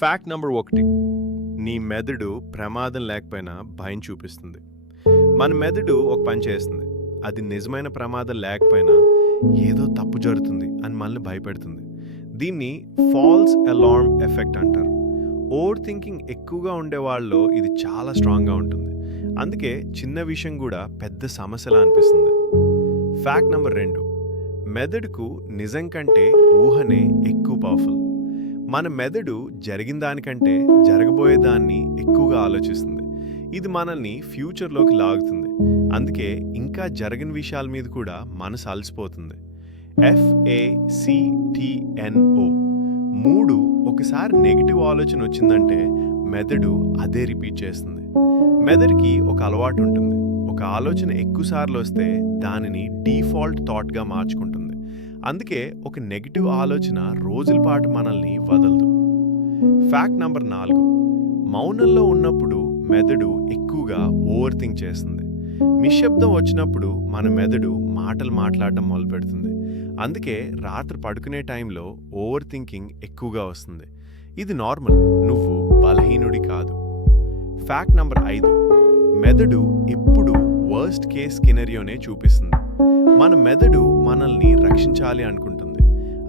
Fact number 1, నీ మెదడు ప్రమాదం లేకపోయినా భయం చూపిస్తుంది. మన మెదడు ఒక పని చేస్తుంది, అది నిజమైన ప్రమాదం లేకపోయినా ఏదో తప్పు జరుగుతుంది అని మనల్ని భయపెడుతుంది. దీన్ని ఫాల్స్ అలార్మ్ ఎఫెక్ట్ అంటారు. ఓవర్ థింకింగ్ ఎక్కువగా ఉండే వాళ్ళలో ఇది చాలా స్ట్రాంగ్గా ఉంటుంది. అందుకే చిన్న విషయం కూడా పెద్ద సమస్యలా అనిపిస్తుంది. ఫ్యాక్ట్ నెంబర్ 2, మెదడుకు నిజం కంటే ఊహనే ఎక్కువ పవర్ఫుల్. మన మెదడు జరిగిన దానికంటే జరగబోయేదాన్ని ఎక్కువగా ఆలోచిస్తుంది. ఇది మనల్ని ఫ్యూచర్లోకి లాగుతుంది. అందుకే ఇంకా జరగని విషయాల మీద కూడా మనసు అలసిపోతుంది. FACTNO 3 ఒకసారి నెగిటివ్ ఆలోచన వచ్చిందంటే మెదడు అదే రిపీట్ చేస్తుంది. మెదడుకి ఒక అలవాటు ఉంటుంది, ఒక ఆలోచన ఎక్కువసార్లు వస్తే దానిని డిఫాల్ట్ థాట్గా మార్చుకుంటుంది. అందుకే ఒక నెగిటివ్ ఆలోచన రోజుల పాటు మనల్ని వదలదు. ఫ్యాక్ట్ నెంబర్ 4, మౌనంలో ఉన్నప్పుడు మెదడు ఎక్కువగా ఓవర్ థింక్ చేస్తుంది. నిశ్శబ్దం వచ్చినప్పుడు మన మెదడు మాటలు మాట్లాడడం మొదలుపెడుతుంది. అందుకే రాత్రి పడుకునే టైంలో ఓవర్ థింకింగ్ ఎక్కువగా వస్తుంది. ఇది నార్మల్, నువ్వు బలహీనుడి కాదు. ఫ్యాక్ట్ నెంబర్ 5, మెదడు ఎప్పుడు వర్స్ట్ కేస్ సినారియోనే చూపిస్తుంది. మన మెదడు మనల్ని రక్షించాలి అనుకుంటుంది.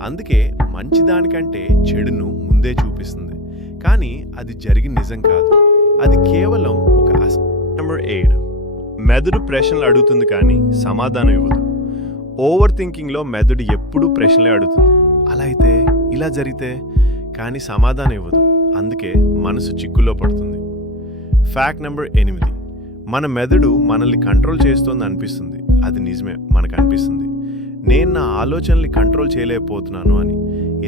అందుకే మంచిదానికంటే చెడును ముందే చూపిస్తుంది. కానీ అది జరిగిన నిజం కాదు, అది కేవలం ఒక నెంబర్ 8, మెదడు ప్రశ్నలు అడుగుతుంది కానీ సమాధానం ఇవ్వదు. ఓవర్ థింకింగ్లో మెదడు ఎప్పుడూ ప్రశ్నలే అడుగుతుంది. అలా అయితే, ఇలా జరిగితే, కానీ సమాధానం ఇవ్వదు. అందుకే మనసు చిక్కుల్లో పడుతుంది. ఫ్యాక్ట్ నెంబర్ 8, మన మెదడు మనల్ని కంట్రోల్ చేస్తోంది అనిపిస్తుంది. అది నిజమే, మనకు అనిపిస్తుంది నేను నా ఆలోచనల్ని కంట్రోల్ చేయలేకపోతున్నాను అని.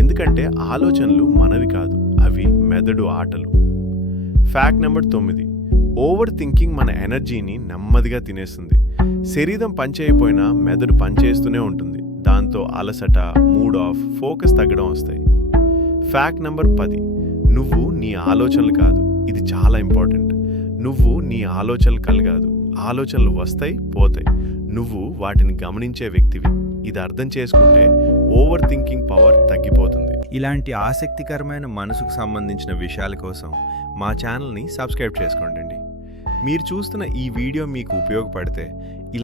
ఎందుకంటే ఆలోచనలు మనవి కాదు, అవి మెదడు ఆటలు. ఫ్యాక్ట్ నెంబర్ 9, ఓవర్ థింకింగ్ మన ఎనర్జీని నెమ్మదిగా తినేస్తుంది. శరీరం పనిచేయకపోయినా మెదడు పనిచేస్తూనే ఉంటుంది. దాంతో అలసట, మూడ్ ఆఫ్, ఫోకస్ తగ్గడం వస్తాయి. ఫ్యాక్ట్ నెంబర్ 10, నువ్వు నీ ఆలోచనలు కాదు. ఇది చాలా ఇంపార్టెంట్. నువ్వు నీ ఆలోచనలు కలగాదు. ఆలోచనలు వస్తాయి, పోతాయి. నువ్వు వాటిని గమనించే వ్యక్తివి. ఇది అర్థం చేసుకుంటే ఓవర్ థింకింగ్ పవర్ తగ్గిపోతుంది. ఇలాంటి ఆసక్తికరమైన మనసుకు సంబంధించిన విషయాల కోసం మా ఛానల్ని సబ్స్క్రైబ్ చేసుకోండి. మీరు చూస్తున్న ఈ వీడియో మీకు ఉపయోగపడితే